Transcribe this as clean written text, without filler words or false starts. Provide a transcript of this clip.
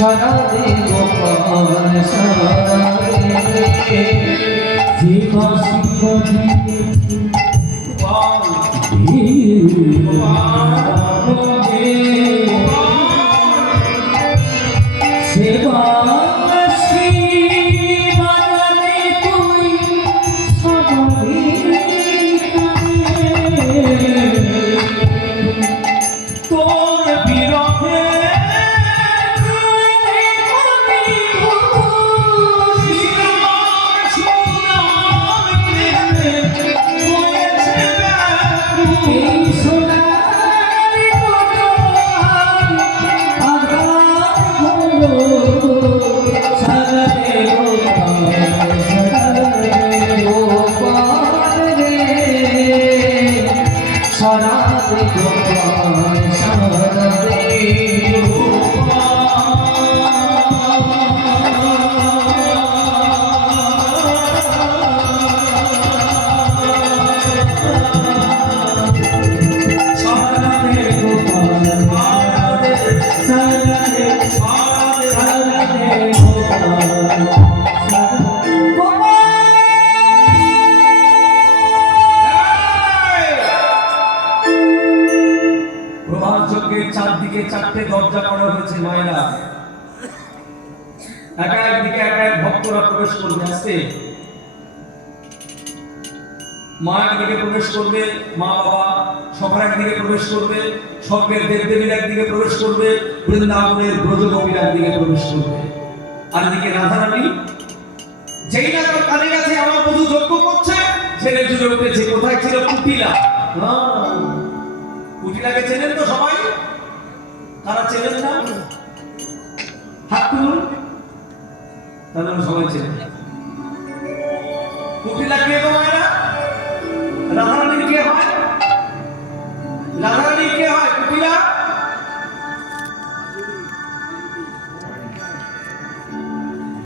সারা দে গোপাল সারা দে যে বাঁশি বাজে সে বাঁশি বাজালে তুই সবারে তোর বিরহে সারা দে গোপাল সারা দে চারদিকে চারটে দরজা করা হয়েছে মায়েরা একদিকে এক ভক্তরা প্রবেশ করবে আসতে মায়ের দিকে প্রবেশ করবে মা বাবা সবার একদিকে প্রবেশ করবে স্বর্গের দেবদেবীর একদিকে প্রবেশ করবে বৃন্দাবনের ব্রজগোপীর একদিকে প্রবেশ করবে আর এদিকে রাধারানী যেই না তার কানে গেছে আমার বধূ যজ্ঞ করছে ছেলে জুড়ে উঠেছে কোথায় ছিল কুটিলা কুটিলাকে চেনেন তো সবাই তারা চেনেন না হাত তুলুন তাহলে সবাই চেনেন কুটিলা কে তো মায়েরা রাধারানীর কে হয় রাধা